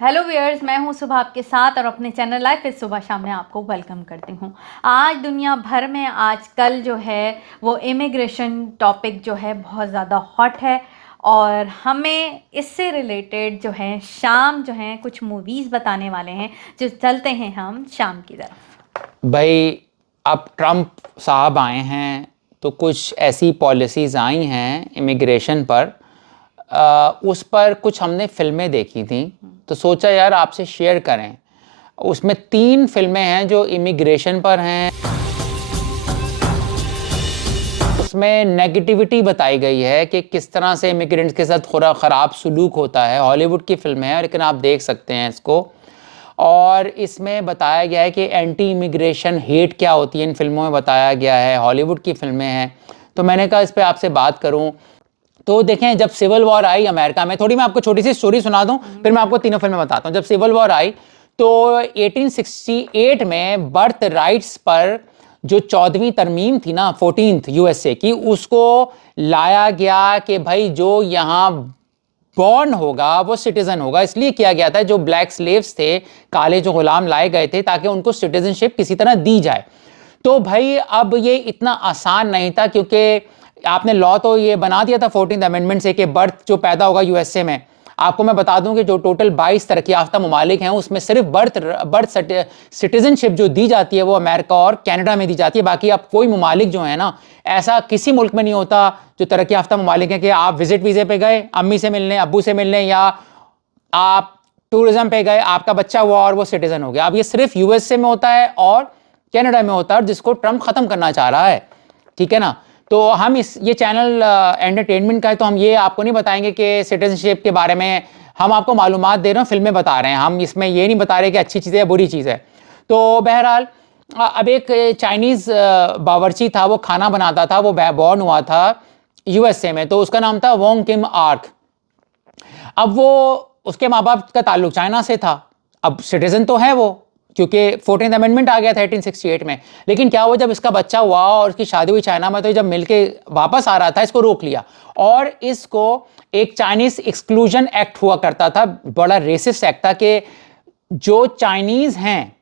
Hello viewers, मैं हूं सुबह आपके साथ और अपने चैनल लाइफ इज़ सुबह शाम में आपको वेलकम करती हूं। आज दुनिया भर में आजकल जो है वो इमिग्रेशन टॉपिक जो है बहुत ज़्यादा हॉट है और हमें इससे रिलेटेड जो है शाम जो है कुछ मूवीज़ बताने वाले हैं। जो चलते हैं हम शाम की तरफ। भाई, अब ट्रम्प साहब आए हैं तो कुछ ऐसी पॉलिसीज़ आई हैं इमिग्रेशन पर। उस पर कुछ हमने फिल्में देखी थी तो सोचा यार आपसे शेयर करें। उसमें 3 फिल्में हैं जो इमिग्रेशन पर हैं। उसमें नेगेटिविटी बताई गई है कि किस तरह से इमिग्रेंट्स के साथ थोड़ा ख़राब सलूक होता है। हॉलीवुड की फिल्म है लेकिन आप देख सकते हैं इसको। और इसमें बताया गया है कि एंटी इमिग्रेशन हेट क्या होती है, इन फिल्मों में बताया गया है। हॉलीवुड की फिल्में हैं तो मैंने कहा इस पर आपसे बात करूं। तो देखें, जब सिविल वॉर आई अमेरिका में, थोड़ी मैं आपको छोटी सी स्टोरी सुना दूं फिर मैं आपको तीनों फिल्में बताता हूं। जब सिविल वॉर आई तो 1868 में बर्थ राइट्स पर जो 14वीं तरमीम थी ना, 14th यूएसए की, उसको लाया गया कि भाई जो यहाँ बॉर्न होगा वो सिटीजन होगा। इसलिए किया गया था, जो ब्लैक स्लेव्स थे, काले जो गुलाम लाए गए थे, ताकि उनको सिटीजनशिप किसी तरह दी जाए। तो भाई अब ये इतना आसान नहीं था क्योंकि आपने लॉ तो ये बना दिया था 14th अमेंडमेंट से कि बर्थ जो पैदा होगा यूएसए में। आपको मैं बता दूं कि जो टोटल 22 तरक्की याफ्ता ममालिक हैं उसमें सिर्फ बर्थ सिटीजनशिप जो दी जाती है वो अमेरिका और कनाडा में दी जाती है। बाकी आप कोई ममालिक जो है ना, ऐसा किसी मुल्क में नहीं होता जो तरक्की याफ्ता ममालिक हैं कि आप विजिट वीजे पे गए अम्मी से मिलने, अब्बू से मिलने, या आप टूरिज्म पे गए, आपका बच्चा हुआ और वो सिटीजन हो गया। अब ये सिर्फ यूएसए में होता है और कनाडा में होता है, जिसको ट्रंप खत्म करना चाह रहा है। ठीक है ना। तो हम ये चैनल एंटरटेनमेंट का है तो हम ये आपको नहीं बताएंगे कि सिटीजनशिप के बारे में। हम आपको मालूमात दे रहे हैं, फिल्में बता रहे हैं। हम इसमें ये नहीं बता रहे कि अच्छी चीज़ है या बुरी चीज़ है। तो बहरहाल अब एक चाइनीज़ बावर्ची था, वो खाना बनाता था, वो बॉर्न हुआ था यूएसए में, तो उसका नाम था वोंग किम आर्क। अब वो, उसके माँ बाप का ताल्लुक चाइना से था। अब सिटीजन तो है वो, क्योंकि 14th अमेंडमेंट आ गया था 1868 में। लेकिन क्या हुआ, जब इसका बच्चा हुआ और उसकी शादी हुई चाइना में, तो जब मिलके वापस आ रहा था इसको रोक लिया और इसको एक चाइनीज एक्सक्लूजन एक्ट हुआ करता था। बड़ा रेसिस्ट एक्ट था कि जो चाइनीज हैं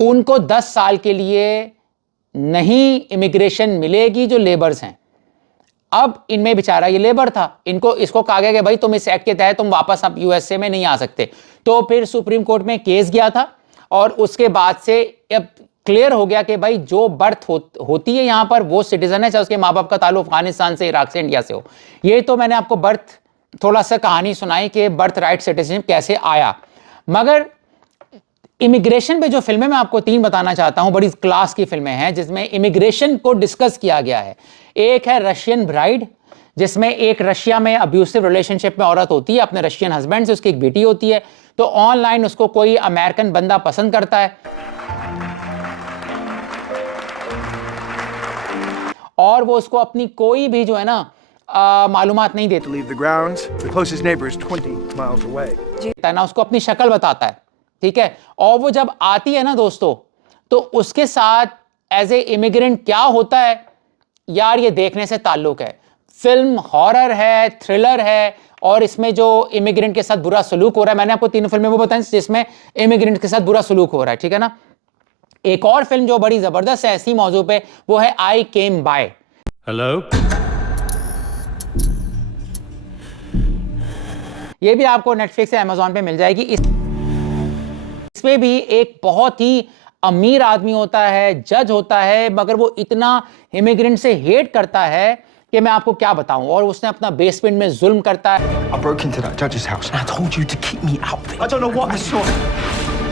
उनको 10 साल के लिए नहीं इमिग्रेशन मिलेगी जो लेबर्स हैं। अब इनमें बेचारा ये लेबर था, इसको कहा गया कि भाई तुम इस एक्ट के तहत तुम वापस अब यूएसए में नहीं आ सकते। तो फिर सुप्रीम कोर्ट में केस गया था और उसके बाद से अब क्लियर हो गया कि भाई जो बर्थ होती है यहां पर वो सिटीजन है, चाहे उसके माँ बाप का ताल्लुक अफगानिस्तान से, इराक से, इंडिया से हो। ये तो मैंने आपको बर्थ थोड़ा सा कहानी सुनाई कि बर्थ राइट सिटीजनशिप कैसे आया। मगर इमिग्रेशन पे जो फिल्में मैं आपको 3 बताना चाहता हूं, बड़ी क्लास की फिल्में हैं जिसमें इमिग्रेशन को डिस्कस किया गया है। एक है रशियन ब्राइड, जिसमें एक रशिया में अब्यूसिव रिलेशनशिप में औरत होती है अपने रशियन हस्बैंड से, उसकी एक बेटी होती है। तो ऑनलाइन उसको कोई अमेरिकन बंदा पसंद करता है और वो उसको अपनी कोई भी जो है ना मालूमात नहीं देता। Leave the grounds. The closest neighbor is 20 miles away. ना उसको अपनी शक्ल बताता है। ठीक है। और वो जब आती है ना दोस्तों, तो उसके साथ एज ए इमिग्रेंट क्या होता है यार, ये देखने से ताल्लुक है। फिल्म हॉरर है, थ्रिलर है और इसमें जो इमिग्रेंट के साथ बुरा सलूक हो रहा है, मैंने आपको 3 फिल्में वो बताई जिसमें इमिग्रेंट के साथ बुरा सलूक हो रहा है। ठीक है ना। एक और फिल्म जो बड़ी जबरदस्त है इसी मौजू पे, वो है आई केम बाय। हेलो। ये भी आपको नेटफ्लिक्स या अमेजॉन पे मिल जाएगी। इसमें भी एक बहुत ही अमीर आदमी होता है, जज होता है, मगर वो इतना इमिग्रेंट से हेट करता है कि मैं आपको क्या बताऊं। और उसने अपना बेसमेंट में जुल्म करता I broke into that judge's house and I told you to keep me out there. I don't know what I saw.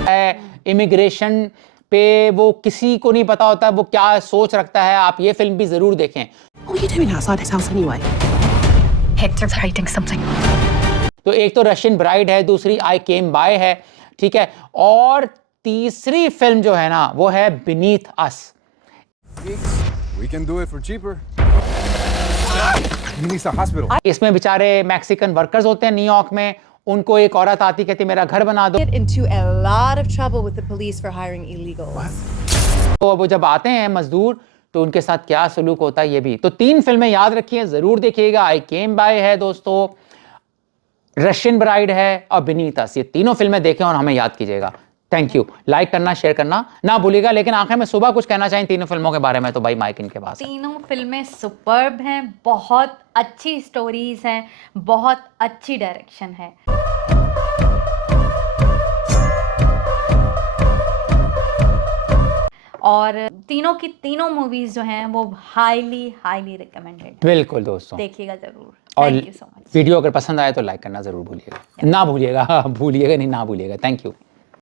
है। इमिग्रेशन पे वो किसी को नहीं पता होता वो क्या सोच रखता है। आप ये फिल्म भी जरूर देखें। What are you doing outside his house anyway? Hector's hiding something. तो एक तो रशियन ब्राइड है, दूसरी आई केम बाय है। ठीक है। और तीसरी फिल्म जो है ना वो है beneath us. We can do it for cheaper. He needs a hospital. इसमें बेचारे मैक्सिकन वर्कर्स होते हैं न्यूयॉर्क में, उनको एक औरत आती कहती मेरा घर बना दो। Get into a lot of trouble with the police for hiring illegals. तो वो जब आते हैं मजदूर तो उनके साथ क्या सलूक होता है ये भी। तो 3 फिल्में याद रखिए, जरूर देखिएगा। आई केम बाय है दोस्तों, रशियन ब्राइड है और बिनीतस, ये तीनों फिल्में देखें और हमें याद कीजिएगा। Thank you. लाइक करना, शेयर करना ना भूलिएगा। लेकिन आखिर में सुबह कुछ कहना चाहें तीनों फिल्मों के बारे में तो भाई माइक इनके पास है। तीनों फिल्में सुपर्ब हैं, बहुत अच्छी स्टोरीज हैं, बहुत अच्छी डायरेक्शन है। और तीनों की तीनों मूवीज जो हैं वो हाईली हाईली रिकमेंडेड। बिल्कुल दोस्तों, देखिएगा जरूर। और thank you so much. Video अगर पसंद आए तो लाइक करना जरूर भूलिएगा, ना भूलिएगा, भूलिएगा नहीं, ना भूलिएगा। Thank you.